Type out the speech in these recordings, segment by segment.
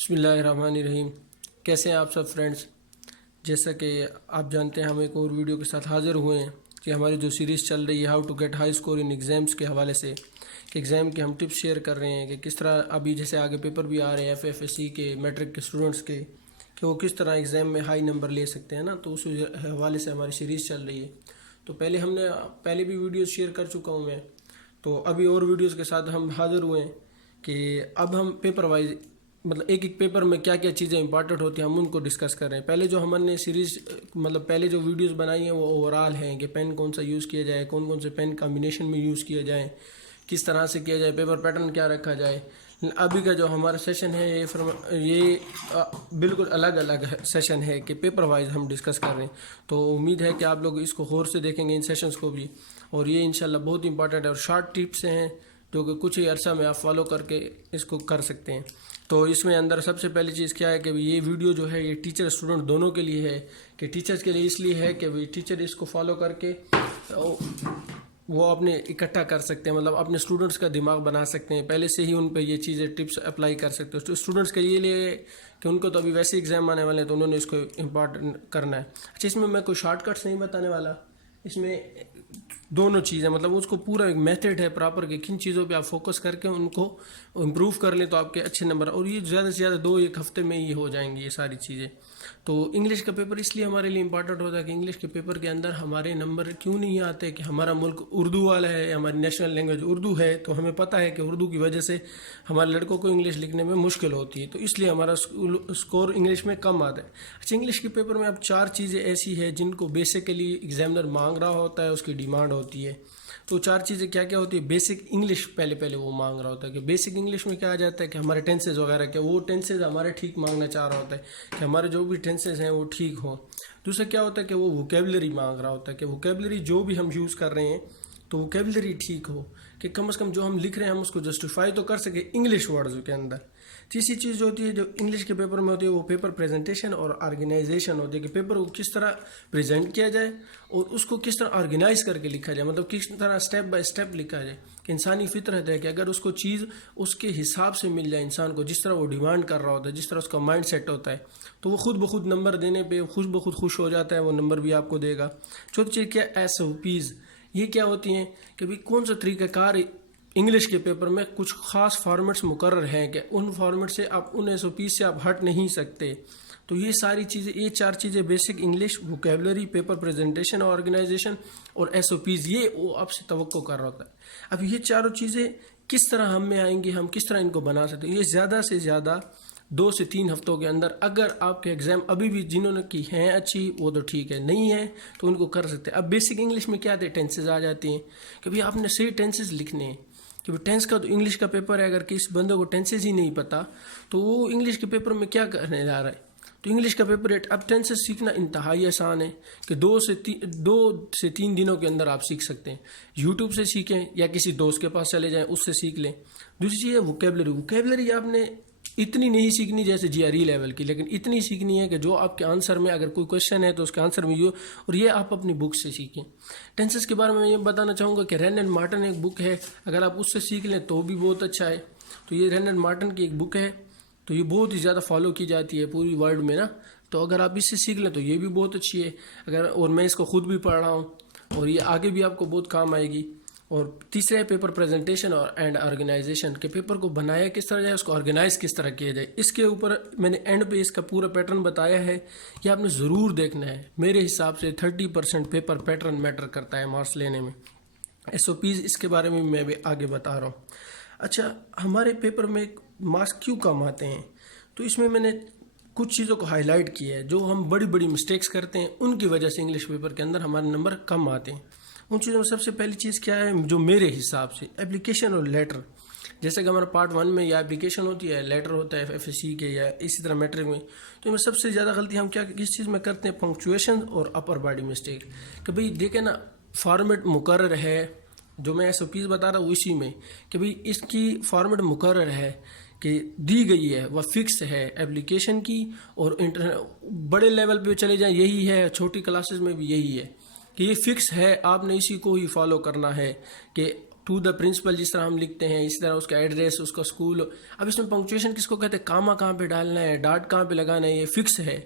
بسم اللہ الرحمن الرحیم. کیسے ہیں آپ سب فرینڈس؟ جیسا کہ آپ جانتے ہیں ہم ایک اور ویڈیو کے ساتھ حاضر ہوئے ہیں کہ ہماری جو سیریز چل رہی ہے how to get high score in exams کے حوالے سے، کہ ایگزام کے ہم ٹپس شیئر کر رہے ہیں کہ کس طرح ابھی جیسے آگے پیپر بھی آ رہے ہیں FFSC کے، میٹرک کے اسٹوڈنٹس کے، کہ وہ کس طرح ایگزام میں ہائی نمبر لے سکتے ہیں نا. تو اس حوالے سے ہماری سیریز چل رہی ہے. تو پہلے بھی ویڈیوز شیئر کر چکا ہوں میں، تو ابھی اور ویڈیوز کے ساتھ ہم حاضر ہوئے ہیں کہ اب ہم پیپر وائز مطلب ایک پیپر میں کیا کیا چیزیں امپارٹنٹ ہوتی ہیں ہم ان کو ڈسکس کر رہے ہیں. پہلے جو ہم نے سیریز پہلے جو ویڈیوز بنائی ہیں وہ اوور آل ہیں کہ پین کون سا یوز کیا جائے، کون کون سے پین کمبینیشن میں یوز کیا جائے، کس طرح سے کیا جائے، پیپر پیٹرن کیا رکھا جائے. ابھی کا جو ہمارا سیشن ہے یہ بالکل الگ سیشن ہے کہ پیپر وائز ہم ڈسکس کر رہے ہیں. تو امید ہے کہ آپ لوگ اس کو غور سے دیکھیں گے ان سیشنز کو بھی، اور یہ انشاءاللہ بہت امپارٹنٹ ہے اور شارٹ ٹپس ہیں جو کہ کچھ ہی عرصہ میں آپ فالو کر کے اس کو کر سکتے ہیں. تو اس میں اندر سب سے پہلی چیز کیا ہے کہ یہ ویڈیو جو ہے یہ ٹیچر اسٹوڈنٹ دونوں کے لیے ہے. کہ ٹیچرز کے لیے اس لیے ہے کہ ٹیچر اس کو فالو کر کے وہ اپنے اکٹھا کر سکتے ہیں، مطلب اپنے اسٹوڈنٹس کا دماغ بنا سکتے ہیں، پہلے سے ہی ان پہ یہ چیزیں ٹپس اپلائی کر سکتے ہیں. تو اسٹوڈنٹس کے لیے کہ ان کو تو ابھی ویسے ایگزام آنے والے ہیں تو انہوں نے اس کو امپارٹنٹ کرنا ہے. اچھا، اس میں کوئی شارٹ کٹس نہیں بتانے والا، اس میں دونوں چیزیں مطلب اس کو پورا ایک میتھڈ ہے پراپر کہ کن چیزوں پہ آپ فوکس کر کے ان کو امپروو کر لیں تو آپ کے اچھے نمبر، اور یہ زیادہ سے زیادہ 2-1 ہفتے میں ہی ہو جائیں گی یہ ساری چیزیں. تو انگلش کا پیپر اس لیے ہمارے لیے امپارٹنٹ ہوتا ہے کہ انگلش کے پیپر کے اندر ہمارے نمبر کیوں نہیں آتے کہ ہمارا ملک اردو والا ہے، ہماری نیشنل لینگویج اردو ہے، تو ہمیں پتہ ہے کہ اردو کی وجہ سے ہمارے لڑکوں کو انگلش لکھنے میں مشکل ہوتی ہے، تو اس لیے ہمارا اسکور انگلش میں کم آتا ہے. اچھا، انگلش کے پیپر میں اب 4 چیزیں ایسی ہے جن کو بیسیکلی ایگزامنر مانگ رہا ہوتا ہے، اس کی ڈیمانڈ ہوتی ہے. تو 4 چیزیں کیا کیا ہوتی ہے؟ بیسک انگلش پہلے وہ مانگ رہا ہوتا ہے کہ بیسک انگلش میں کیا آ جاتا ہے کہ ہمارے ٹینسز وغیرہ کے وہ ٹینسز ہمارے ٹھیک مانگنا چاہ رہا ہوتا ہے کہ ہمارے جو بھی ٹینسز ہیں وہ ٹھیک ہوں. دوسرا کیا ہوتا ہے کہ وہ ووکیبلری مانگ رہا ہوتا ہے کہ ووکیبلری جو بھی ہم یوز کر رہے ہیں تو ووکیبلری ٹھیک ہو، کہ کم از کم جو ہم لکھ رہے ہیں ہم اس کو جسٹیفائی تو کر سکیں انگلش ورڈز کے اندر. تیسری چیز جو ہوتی ہے جو انگلش کے پیپر میں ہوتی ہے وہ پیپر پریزنٹیشن اور آرگنائزیشن ہوتی ہے کہ پیپر کو کس طرح پریزنٹ کیا جائے اور اس کو کس طرح آرگنائز کر کے لکھا جائے، مطلب کس طرح اسٹیپ بائی اسٹیپ لکھا جائے. کہ انسانی فطرت ہے کہ اگر اس کو چیز اس کے حساب سے مل جائے انسان کو، جس طرح وہ ڈیمانڈ کر رہا ہوتا ہے، جس طرح اس کا مائنڈ سیٹ ہوتا ہے، تو وہ خود بخود نمبر دینے پہ خود بخود خوش ہو جاتا ہے، وہ نمبر بھی آپ کو دے گا. چوتھی چیز کیا؟ SOPs. یہ کیا ہوتی ہیں کہ بھئی کون سا طریقہ کار انگلش کے پیپر میں کچھ خاص فارمیٹس مقرر ہیں کہ ان فارمیٹ سے آپ ان SOPs سے آپ ہٹ نہیں سکتے. تو یہ ساری چیزیں، یہ 4 چیزیں basic English, vocabulary, paper presentation اور آرگنائزیشن اور SOPs، یہ وہ آپ سے توقع کر رہا ہوتا ہے. اب یہ چاروں چیزیں کس طرح ہم میں آئیں گی، ہم کس طرح ان کو بنا سکتے ہیں؟ یہ زیادہ سے زیادہ 2 سے 3 ہفتوں کے اندر، اگر آپ کے ایگزام ابھی بھی جنہوں نے کی ہیں اچھی وہ تو ٹھیک ہے، نہیں ہے تو ان کو کر سکتے ہیں. اب بیسک انگلش میں کیا آتے ہیں؟ ٹینسز آ جاتی ہیں کہ بھئی آپ نے صحیح ٹینسز لکھنے ہیں. کہ ٹینس کا تو انگلش کا پیپر ہے، اگر کسی بندے کو ٹینسز ہی نہیں پتہ تو وہ انگلش کے پیپر میں کیا کرنے جا رہا ہے. تو انگلش کا پیپر اب ٹینسز سیکھنا انتہائی آسان ہے کہ 2 سے 3 دنوں کے اندر آپ سیکھ سکتے ہیں. یوٹیوب سے سیکھیں یا کسی دوست کے پاس چلے جائیں اس سے سیکھ لیں. دوسری چیز ہے ووکیبلری. ووکیبلری آپ نے اتنی نہیں سیکھنی جیسے GRE لیول کی، لیکن اتنی سیکھنی ہے کہ جو آپ کے آنسر میں اگر کوئی کویشچن ہے تو اس کے آنسر میں یہ، اور یہ آپ اپنی بک سے سیکھیں. ٹینسز کے بارے میں یہ بتانا چاہوں گا کہ رین اینڈ مارٹن ایک بک ہے، اگر آپ اس سے سیکھ لیں تو بھی بہت اچھا ہے. تو یہ رین اینڈ مارٹن کی ایک بک ہے، تو یہ بہت ہی زیادہ فالو کی جاتی ہے پوری ورلڈ میں نا. تو اگر آپ اس سے سیکھ لیں تو یہ بھی بہت اچھی ہے، اور میں اس کو خود بھی پڑھ رہا ہوں اور یہ آگے بھی آپ کو بہت کام آئے گی. اور تیسرا ہے پیپر پریزنٹیشن اینڈ آرگنائزیشن، کہ پیپر کو بنایا کس طرح جائے، اس کو آرگنائز کس طرح کیا جائے. اس کے اوپر میں نے اینڈ پہ اس کا پورا پیٹرن بتایا ہے، یہ آپ نے ضرور دیکھنا ہے. میرے حساب سے 30% پیپر پیٹرن میٹر کرتا ہے مارکس لینے میں. SOPs اس کے بارے میں میں بھی آگے بتا رہا ہوں. اچھا، ہمارے پیپر میں مارکس کیوں کم آتے ہیں؟ تو اس میں میں نے کچھ چیزوں کو ہائی لائٹ کیا ہے جو ہم بڑی مسٹیکس کرتے ہیں، ان کی وجہ سے انگلش پیپر کے اندر ہمارے نمبر کم آتے ہیں. ان چیزوں میں سب سے پہلی چیز کیا ہے جو میرے حساب سے ایپلیکیشن اور لیٹر. جیسے کہ ہمارا پارٹ 1 میں یا ایپلیکیشن ہوتی ہے، لیٹر ہوتا ہے FFSC کے، یا اسی طرح میٹرک میں. تو سب سے زیادہ غلطی ہم کس چیز میں کرتے ہیں؟ پنکچویشن اور اپر باڈی مسٹیک. کہ بھئی دیکھیں نا، فارمیٹ مقرر ہے، جو میں SOPs بتا رہا ہوں اسی میں، کہ بھئی اس کی فارمیٹ مقرر ہے کہ دی گئی ہے، وہ فکس ہے ایپلیکیشن کی، اور بڑے لیول پہ چلے جائیں یہی ہے، چھوٹی کلاسز میں بھی یہی ہے کہ یہ فکس ہے، آپ نے اسی کو ہی فالو کرنا ہے. کہ ٹو دا پرنسپل جس طرح ہم لکھتے ہیں، اسی طرح اس کا ایڈریس، اس کا اسکول. اب اس میں پنکچویشن کس کو کہتے ہیں، کاما کہاں پہ ڈالنا ہے، ڈاٹ کہاں پہ لگانا ہے، یہ فکس ہے.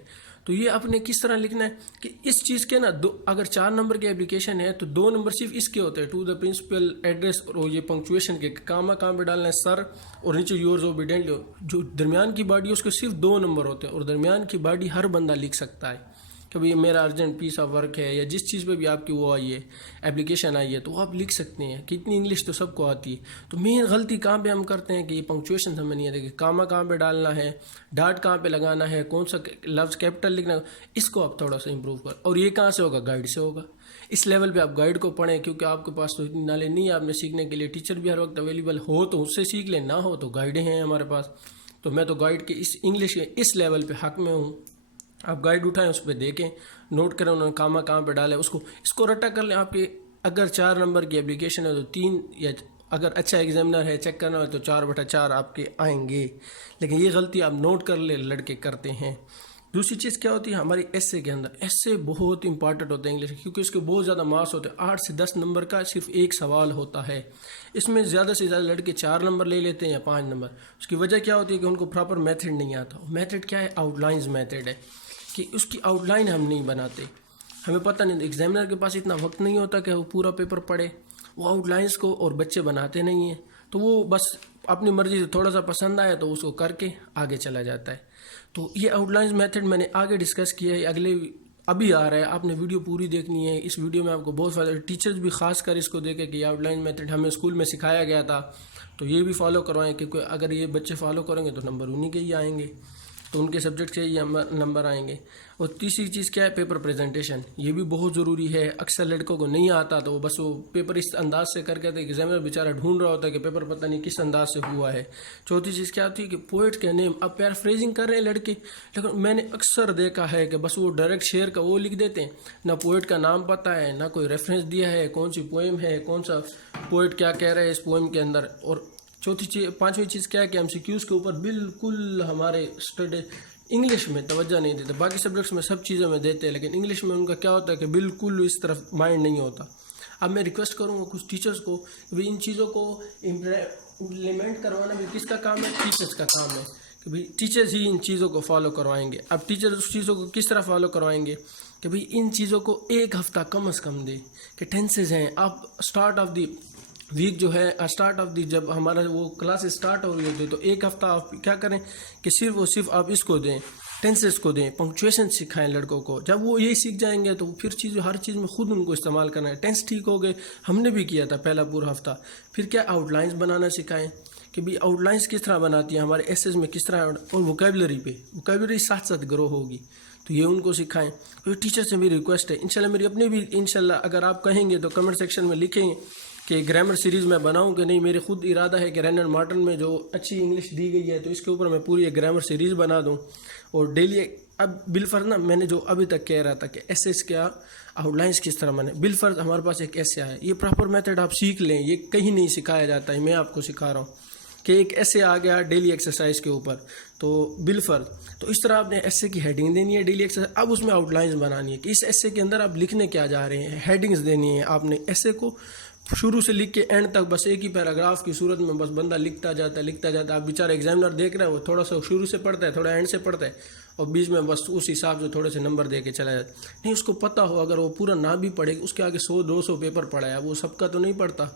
تو یہ اپنے کس طرح لکھنا ہے کہ اس چیز کے نا اگر 4 نمبر کی اپلیکیشن ہے تو 2 نمبر صرف اس کے ہوتے ہیں، ٹو دا پرنسپل، ایڈریس اور یہ پنکچویشن کے، کاما کہاں پہ ڈالنا ہے، سر، اور نیچے یورز اوبیڈینٹلی. جو درمیان کی باڈی ہے اس کے صرف 2 نمبر ہوتے ہیں، اور درمیان کی باڈی ہر بندہ لکھ سکتا ہے کہ بھئی میرا ارجنٹ پیس آف ورک ہے، یا جس چیز پہ بھی آپ کی وہ آئی ہے اپلیکیشن آئی ہے تو وہ آپ لکھ سکتے ہیں. کتنی انگلش تو سب کو آتی ہے. تو مین غلطی کہاں پہ ہم کرتے ہیں کہ یہ پنکچویشن ہمیں نہیں آتی کہ کاما کہاں پہ ڈالنا ہے، ڈاٹ کہاں پہ لگانا ہے، کون سا لفظ کیپٹل لکھنا ہے. اس کو آپ تھوڑا سا امپروو کر. اور یہ کہاں سے ہوگا، گائیڈ سے ہوگا. اس لیول پہ آپ گائیڈ کو پڑھیں، کیونکہ آپ کے پاس تو اتنی نالج نہیں ہے آپ نے سیکھنے کے لیے. ٹیچر بھی ہر وقت اویلیبل ہو تو اس سے سیکھ لیں، نہ ہو تو گائیڈیں ہیں ہمارے پاس. تو میں تو گائیڈ کے اس انگلش کے اس لیول پہ حق میں ہوں. آپ گائیڈ اٹھائیں، اس پہ دیکھیں، نوٹ کریں انہوں نے کاما کہاں پہ ڈالا ہے، اس کو رٹا کر لیں. آپ کے اگر 4 نمبر کی اپلیکیشن ہے تو 3، یا اگر اچھا ایگزامنر ہے چیک کرنا ہے تو 4/4 آپ کے آئیں گے. لیکن یہ غلطی آپ نوٹ کر لیں، لڑکے کرتے ہیں. دوسری چیز کیا ہوتی ہے ہماری ایسے کے اندر، ایسے بہت امپارٹنٹ ہوتے ہیں انگلش، کیونکہ اس کے بہت زیادہ مارکس ہوتے ہیں. 8 سے 10 نمبر کا صرف ایک سوال ہوتا ہے. اس میں زیادہ سے زیادہ لڑکے 4 نمبر لے لیتے ہیں یا 5 نمبر. اس کی وجہ کیا ہوتی ہے کہ ان کو پراپر میتھڈ نہیں آتا. میتھڈ کیا ہے، آؤٹ لائنز میتھڈ ہے، کہ اس کی آؤٹ لائن ہم نہیں بناتے. ہمیں پتہ نہیں، ایگزامنر کے پاس اتنا وقت نہیں ہوتا کہ وہ پورا پیپر پڑھے. وہ آؤٹ لائنز کو اور بچے بناتے نہیں ہیں، تو وہ بس اپنی مرضی سے تھوڑا سا پسند آیا تو اس کو کر کے آگے چلا جاتا ہے. تو یہ آؤٹ لائنز میتھڈ میں نے آگے ڈسکس کیا ہے، ابھی آ رہا ہے. آپ نے ویڈیو پوری دیکھنی ہے. اس ویڈیو میں آپ کو بہت فائدہ، ٹیچرز بھی خاص کر اس کو دیکھیں کہ یہ آؤٹ لائن میتھڈ ہمیں اسکول میں سکھایا گیا تھا، تو یہ بھی فالو کروائیں، کیونکہ اگر یہ بچے فالو کریں گے تو نمبر انہیں کے ہی آئیں گے، تو ان کے سبجیکٹ سے ہی نمبر آئیں گے. اور تیسری چیز کیا ہے، پیپر پریزنٹیشن. یہ بھی بہت ضروری ہے. اکثر لڑکوں کو نہیں آتا تو وہ پیپر اس انداز سے کر کے آتے، ایگزامنر بیچارہ ڈھونڈ رہا ہوتا ہے کہ پیپر پتہ نہیں کس انداز سے ہوا ہے. چوتھی چیز کیا ہوتی ہے کہ پوئٹ کے نیم. اب پیرافریزنگ کر رہے ہیں لڑکے، لیکن میں نے اکثر دیکھا ہے کہ بس وہ ڈائریکٹ شعر کا وہ لکھ دیتے ہیں، نہ پوئٹ کا نام پتہ ہے، نہ کوئی ریفرنس دیا ہے، کون سی پوئم ہے، کون سا پوئٹ کیا کہہ رہے ہیں اس پوئم کے اندر. اور پانچویں چیز کیا ہے کہ MCQs کے اوپر بالکل ہمارے اسٹوڈنٹ انگلش میں توجہ نہیں دیتے. باقی سبجیکٹس میں سب چیزوں میں دیتے ہیں، لیکن انگلش میں ان کا کیا ہوتا ہے کہ بالکل اس طرف مائنڈ نہیں ہوتا. اب میں ریکویسٹ کروں گا کچھ ٹیچرز کو کہ ان چیزوں کو امپلیمنٹ کروانا بھی کس کا کام ہے، ٹیچرز کا کام ہے، کہ بھئی ٹیچرز ہی ان چیزوں کو فالو کروائیں گے. اب ٹیچرز اس چیزوں کو کس طرح فالو کروائیں گے کہ بھئی ان چیزوں کو 1 ہفتہ کم از کم دے. کہ ٹینسز ہیں، آپ اسٹارٹ آف دی ویک جو ہے، اسٹارٹ آف دی جب ہمارا وہ کلاس اسٹارٹ ہو رہی ہوتی ہے تو 1 ہفتہ آپ کیا کریں کہ صرف آپ اس کو دیں، ٹینسز کو دیں، پنکچویشن سکھائیں لڑکوں کو. جب وہ یہی سیکھ جائیں گے تو پھر ہر چیز میں خود ان کو استعمال کرنا ہے. ٹینس ٹھیک ہو گئے، ہم نے بھی کیا تھا پہلا پورا ہفتہ. پھر کیا آؤٹ لائنز بنانا سکھائیں کہ بھی آؤٹ لائنز کس طرح بناتی ہیں، ہمارے ایسیز میں کس طرح، اور ووکیبلری ساتھ ساتھ گرو ہوگی تو یہ ان کو سکھائیں. ٹیچر سے میری ریکویسٹ ہے، انشاءاللہ میری اپنی بھی انشاءاللہ اگر آپ کہیں گے تو کمنٹ سیکشن میں لکھیں کہ گرامر سیریز میں بناؤں کہ نہیں. میرے خود ارادہ ہے کہ رینڈر مارٹن میں جو اچھی انگلش دی گئی ہے تو اس کے اوپر میں پوری ایک گرامر سیریز بنا دوں. اور ڈیلی اب بالفرض نا، میں نے جو ابھی تک کہہ رہا تھا کہ ایسے کیا آؤٹ لائنس کس طرح بنے، بالفرض ہمارے پاس ایک ایسے آیا، یہ پراپر میتھڈ آپ سیکھ لیں. یہ کہیں نہیں سکھایا جاتا ہے، میں آپ کو سکھا رہا ہوں کہ ایک ایسے آ گیا ڈیلی ایکسرسائز کے اوپر، تو بالفرض تو اس طرح آپ نے ایسے کی ہیڈنگ دینی ہے ڈیلی ایکسرسائز. اب اس میں آؤٹ لائنز بنانی ہے کہ اس ایسے کے اندر آپ لکھنے کیا جا رہے ہیں، ہیڈنگز دینی ہے. آپ نے ایسے کو شروع سے لکھ کے اینڈ تک بس ایک ہی پیراگراف کی صورت میں بس بندہ لکھتا جاتا ہے. آپ بیچارہ ایگزامنر دیکھ رہے ہیں، وہ تھوڑا سا شروع سے پڑھتا ہے، تھوڑا اینڈ سے پڑھتا ہے، اور بیچ میں بس اس حساب سے تھوڑے سے نمبر دے کے چلا جاتا ہے. نہیں، اس کو پتہ ہو، اگر وہ پورا نہ بھی پڑھے، اس کے آگے 100-200 پیپر پڑھا ہے، وہ سب کا تو نہیں پڑھتا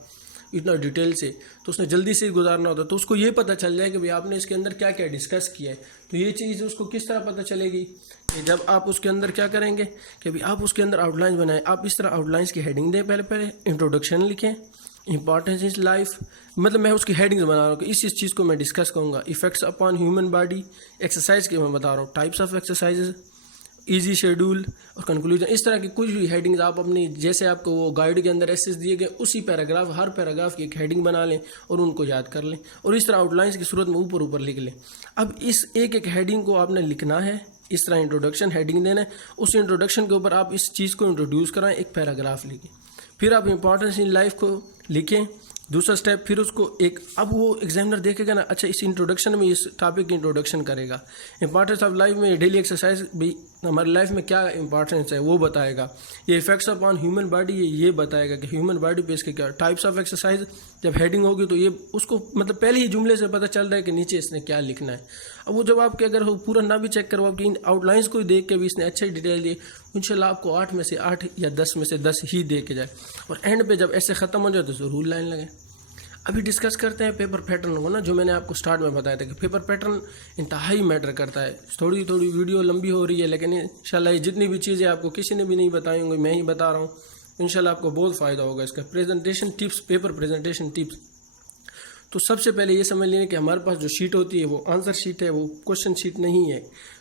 اتنا ڈیٹیل سے، تو اس نے جلدی سے ہی گزارنا ہوتا ہے. تو اس کو یہ پتہ چل جائے کہ بھئی آپ نے اس کے اندر کیا کیا ڈسکس کیا ہے. تو یہ چیز اس کو کس طرح پتہ چلے گی کہ جب آپ اس کے اندر کیا کریں گے کہ بھئی آپ اس کے اندر آؤٹ لائنز بنائیں. آپ اس طرح آؤٹ لائنز کی ہیڈنگ دیں، پہلے انٹروڈکشن لکھیں، امپورٹنس از لائف، مطلب میں اس کی ہیڈنگز بنا رہا ہوں کہ اس چیز کو میں ڈسکس کروں گا. Effects upon human body, exercise کے میں بتا رہا ہوں، types of exercises, easy schedule اور کنکلوژن. اس طرح کی کچھ بھی ہیڈنگز آپ اپنی، جیسے آپ کو وہ گائیڈ کے اندر ایسے دیے گئے، اسی پیراگراف، ہر پیراگراف کی ایک ہیڈنگ بنا لیں اور ان کو یاد کر لیں، اور اس طرح آؤٹ لائنز کی صورت میں اوپر لکھ لیں. اب اس ایک ہیڈنگ کو آپ نے لکھنا ہے، اس طرح انٹروڈکشن ہیڈنگ دینا ہے، اس انٹروڈکشن کے اوپر آپ اس چیز کو انٹروڈیوس کرائیں، ایک پیراگراف لکھیں. پھر آپ امپورٹنس ان لائف کو لکھیں، دوسرا سٹیپ. پھر اس کو اب وہ ایگزامنر دیکھے گا نا، اچھا اس انٹروڈکشن میں اس ٹاپک کی انٹروڈکشن کرے گا. امپورٹنس آف لائف میں ڈیلی ایکسرسائز بھی ہماری لائف میں کیا امپورٹنس ہے وہ بتائے گا. یہ افیکٹس اپان ہیومن باڈی یہ بتائے گا کہ ہیومن باڈی پہ اس کے کیا ٹائپس آف ایکسرسائز جب ہیڈنگ ہوگی تو یہ اس کو مطلب پہلے ہی جملے سے پتہ چل رہا ہے کہ نیچے اس نے کیا لکھنا ہے. اب وہ جب آپ کے اگر پورا نہ بھی چیک کرو، آپ کی آؤٹ لائنس کو دیکھ کے بھی اس نے اچھا ڈیٹیل دی، انشاءاللہ آپ کو 8 میں سے 8 یا 10 میں سے 10 ہی دے کے جائے. اور اینڈ پہ جب ایسے ختم ہو جائے تو ضرور لائن لگے. ابھی ڈسکس کرتے ہیں پیپر پیٹرن کو نا، جو میں نے آپ کو سٹارٹ میں بتایا تھا کہ پیپر پیٹرن انتہائی میٹر کرتا ہے. تھوڑی ویڈیو لمبی ہو رہی ہے، لیکن انشاءاللہ یہ جتنی بھی چیزیں آپ کو کسی نے بھی نہیں بتائی ہوں گی، میں ہی بتا رہا ہوں. انشاءاللہ آپ کو بہت فائدہ ہوگا اس کا. Presentation tips, paper presentation tips. تو سب سے پہلے یہ سمجھ لینا کہ ہمارے پاس جو شیٹ ہوتی ہے وہ آنسر شیٹ ہے، وہ کوشچن شیٹ نہیں ہے.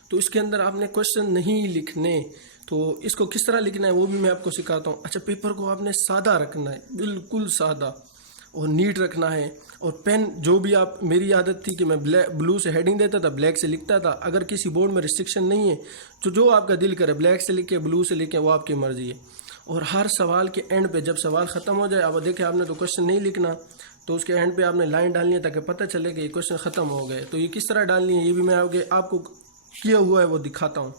تو اس کے اندر آپ نے کوشچن نہیں لکھنے. تو اس کو کس طرح لکھنا ہے وہ بھی میں آپ کو سکھاتا ہوں. اچھا، پیپر کو آپ نے سادہ رکھنا ہے، بالکل سادہ اور نیٹ رکھنا ہے. اور پین جو بھی آپ، میری عادت تھی کہ میں بلو سے ہیڈنگ دیتا تھا، بلیک سے لکھتا تھا. اگر کسی بورڈ میں ریسٹرکشن نہیں ہے تو جو آپ کا دل کرے بلیک سے لکھے، بلو سے لکھے، وہ آپ کی مرضی ہے. اور ہر سوال کے اینڈ پہ جب سوال ختم ہو جائے، اب دیکھیں آپ نے تو کوشچن نہیں لکھنا، تو اس کے اینڈ پہ آپ نے لائن ڈالنی ہے تاکہ پتہ چلے کہ یہ کوشچن ختم ہو گئے. تو یہ کس طرح ڈالنی ہے یہ بھی میں آپ کو کیا ہوا ہے وہ دکھاتا ہوں.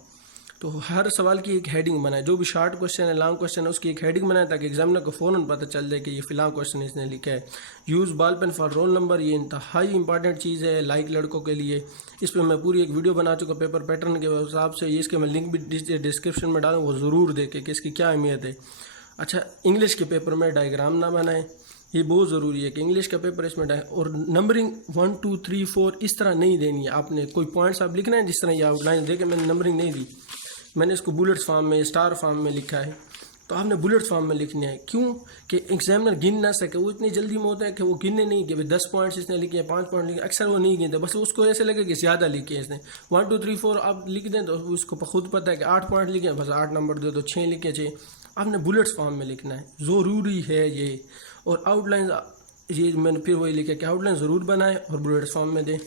تو ہر سوال کی ایک ہیڈنگ بنائے، جو بھی شارٹ کوشچن ہے، لانگ کوشچن ہے، اس کی ایک ہیڈنگ بنائے تاکہ ایگزامنر کو فوراً پتہ چل جائے کہ یہ فلاں کوشچن اس نے لکھا ہے. Use ball pen for roll number, یہ انتہائی امپارٹنٹ چیز ہے لائک لڑکوں کے لیے. اس پہ میں پوری ایک ویڈیو بنا چکا پیپر پیٹرن کے حساب سے. اس کے میں لنک بھی ڈسکرپشن میں ڈالوں، وہ ضرور دیکھیں کہ اس کی کیا اہمیت ہے. اچھا، انگلش کے پیپر میں ڈائیگرام نہ بنائیں، یہ بہت ضروری ہے کہ انگلش کا پیپر اس میں اور نمبرنگ 1 2 3 4 اس طرح نہیں دینی ہے. آپ نے کوئی پوائنٹس آپ لکھنا ہے جس طرح یہ آؤٹ لائن دے کے میں نے نمبرنگ نہیں دی، میں نے اس کو بلٹس فارم میں، اسٹار فارم میں لکھا ہے. تو آپ نے بلٹس فارم میں لکھنا ہے. کیوں کہ ایگزامنر گن نہ سکے. وہ اتنی جلدی میں ہوتا ہے کہ وہ گننے نہیں کہ 10 پوائنٹس اس نے لکھے ہیں، 5 پوائنٹ لکھے، اکثر وہ نہیں گنتے. بس اس کو ایسے لگے کہ زیادہ لکھے ہیں اس نے. 1 2 3 4 آپ لکھ دیں تو اس کو خود پتہ ہے کہ 8 پوائنٹ لکھے ہیں، بس 8 نمبر دے تو 6 لکھے 6. آپ نے بلٹس فارم میں لکھنا ہے، ضروری ہے یہ. اور آؤٹ لائن، یہ میں نے پھر وہی لکھا کہ آؤٹ لائن ضرور بنائیں اور بلٹس فارم میں دیں.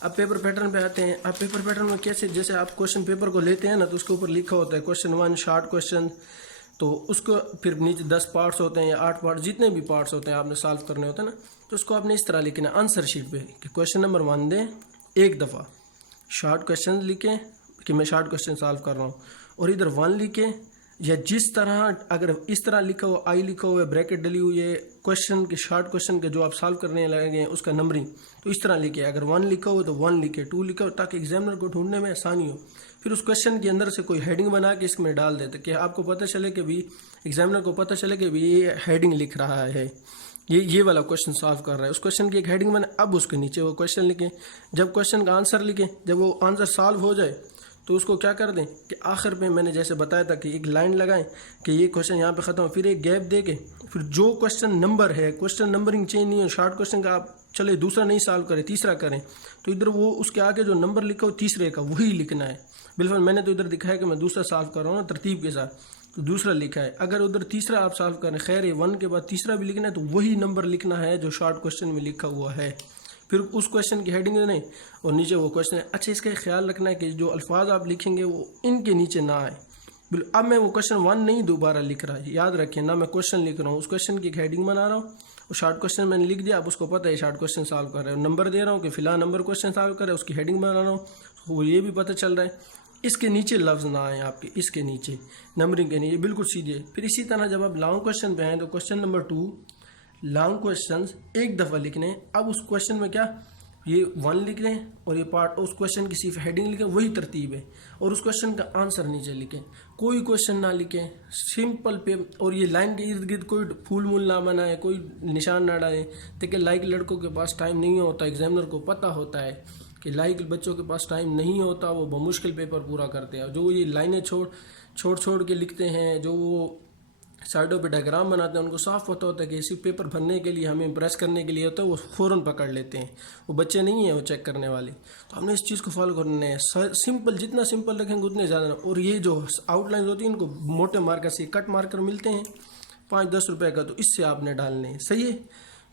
اب پیپر پیٹرن پہ آتے ہیں. اب پیپر پیٹرن میں کیسے، جیسے آپ کوشچن پیپر کو لیتے ہیں نا تو اس کے اوپر لکھا ہوتا ہے کوشچن 1 شارٹ کوشچن. تو اس کو پھر نیچے 10 پارٹس ہوتے ہیں یا 8 پارٹس، جتنے بھی پارٹس ہوتے ہیں آپ نے سالو کرنے ہوتے ہیں نا. تو اس کو آپ نے اس طرح لکھنا ہے آنسر شیٹ پہ کہ کوشچن نمبر 1 دیں ایک دفعہ، شارٹ کوشچن لکھیں کہ میں شارٹ کوشچن سالو کر رہا ہوں، اور ادھر 1 لکھیں. یا جس طرح اگر اس طرح لکھا ہوا، آئی لکھا ہوا ہے، بریکٹ ڈلی ہوئی ہے، کوشچن کے شارٹ کوشچن کے جو آپ سالو کرنے لگے ہیں اس کا نمبرنگ، تو اس طرح لکھے. اگر 1 لکھا ہو تو 1 لکھے، 2 لکھا ہو، تاکہ ایگزامنر کو ڈھونڈنے میں آسانی ہو. پھر اس کوشچن کے اندر سے کوئی ہیڈنگ بنا کے اس میں ڈال دیتے کہ آپ کو پتہ چلے کہ بھی ایگزامنر کو پتہ چلے کہ بھی یہ ہیڈنگ لکھ رہا ہے، یہ والا کوشچن سالو کر رہا ہے. اس کوشچن کی ایک ہیڈنگ بنے، اب اس کے نیچے وہ کوشچن لکھیں. جب کوشچن کا آنسر لکھیں، جب وہ آنسر سالو ہو جائے تو اس کو کیا کر دیں کہ آخر میں میں نے جیسے بتایا تھا کہ ایک لائن لگائیں کہ یہ کوشچن یہاں پہ ختم ہو، پھر ایک گیپ دے کے پھر جو کوشچن نمبر ہے، کوشچن نمبرنگ چینج نہیں ہے. شارٹ کوشچن کا آپ چلے دوسرا نہیں سالو کریں، تیسرا کریں، تو ادھر وہ اس کے آگے جو نمبر لکھا ہو تیسرے کا وہی لکھنا ہے. بالکل میں نے تو ادھر دکھایا کہ میں دوسرا سالو کر رہا ہوں نا ترتیب کے ساتھ، تو دوسرا لکھا ہے. اگر ادھر تیسرا آپ سالو کریں، خیر ہے 1 کے بعد تیسرا بھی لکھنا ہے، تو وہی نمبر لکھنا ہے جو شارٹ کوشچن میں لکھا ہوا ہے. پھر اس کوشچن کی ہیڈنگ نہیں اور نیچے وہ کوشچن ہے. اچھا، اس کا خیال رکھنا ہے کہ جو الفاظ آپ لکھیں گے وہ ان کے نیچے نہ آئے. اب میں وہ کوشچن 1 نہیں دوبارہ لکھ رہا، یاد رکھیں نہ میں کوشچن لکھ رہا ہوں، اس کوشچن کی ایک ہیڈنگ بنا رہا ہوں. وہ شارٹ کوشچن میں نے لکھ دیا، اب اس کو پتہ ہے شارٹ کوشچن سالو کر رہا ہے، نمبر دے رہا ہوں کہ فلاں نمبر کوشچن سالو کر رہا ہے، اس کی ہیڈنگ بنا رہا ہوں، وہ یہ بھی پتہ چل رہا ہے. اس کے نیچے لفظ نہ آئیں آپ کے، اس کے نیچے نمبرنگ کے نیچے بالکل سیدھے. پھر اسی طرح جب آپ لانگ کوشچن پہ آئیں تو کوشچن نمبر 2 لانگ کوشچنز ایک دفعہ لکھنے. اب اس کوشچن میں کیا، یہ 1 لکھ لیں اور یہ پارٹ، اس کوشچن کی صرف ہیڈنگ لکھیں، وہی ترتیب ہے، اور اس کوشچن کا آنسر نیچے لکھیں. کوئی کوشچن نہ لکھیں، سمپل پہ. اور یہ لائن کے ارد گرد کوئی پھول مول نہ بنائے، کوئی نشان نہ ڈالیں. دیکھیں لائک لڑکوں کے پاس ٹائم نہیں ہوتا، ایگزامنر کو پتہ ہوتا ہے کہ لائک بچوں کے پاس ٹائم نہیں ہوتا، وہ بمشکل پیپر پورا کرتے ہیں. جو یہ لائنیں چھوڑ کے لکھتے ہیں، جو وہ سائڈوں پہ ڈائیگرام بناتے ہیں، ان کو صاف پتہ ہوتا ہے کہ اسی پیپر بھرنے کے لیے ہمیں امپریس کرنے کے لیے ہوتا ہے، وہ فوراً پکڑ لیتے ہیں. وہ بچے نہیں ہیں وہ چیک کرنے والے. تو ہم نے اس چیز کو فالو کرنا ہے. سمپل، جتنا سمپل رکھیں گے اتنے زیادہ. اور یہ جو آؤٹ لائنز ہوتی ہیں ان کو موٹے مارکر سے کٹ مارکر ملتے ہیں 5-10 روپے کا، تو اس سے آپ نے ڈالنے ہیں. صحیح ہے.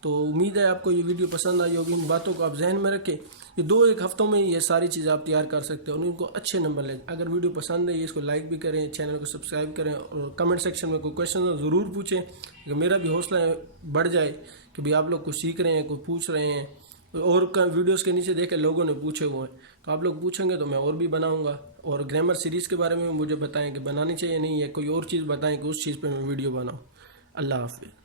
تو امید ہے آپ کو یہ ویڈیو پسند آئی ہوگی. ان باتوں کو آپ ذہن میں رکھیں. یہ 2-1 ہفتوں میں یہ ساری چیزیں آپ تیار کر سکتے ہیں اور ان کو اچھے نمبر لیں. اگر ویڈیو پسند ہے اس کو لائک بھی کریں، چینل کو سبسکرائب کریں، اور کمنٹ سیکشن میں کوئی کویشچن ہو ضرور پوچھیں کہ میرا بھی حوصلہ بڑھ جائے کہ بھی آپ لوگ کچھ سیکھ رہے ہیں، کوئی پوچھ رہے ہیں. اور ویڈیوز کے نیچے دیکھیں لوگوں نے پوچھے ہوئے ہیں، تو آپ لوگ پوچھیں گے تو میں اور بھی بناؤں گا. اور گرامر سیریز کے بارے میں مجھے بتائیں کہ بنانی چاہیے نہیں ہے، کوئی اور چیز بتائیں کہ اس چیز پہ میں ویڈیو بناؤں. اللہ حافظ.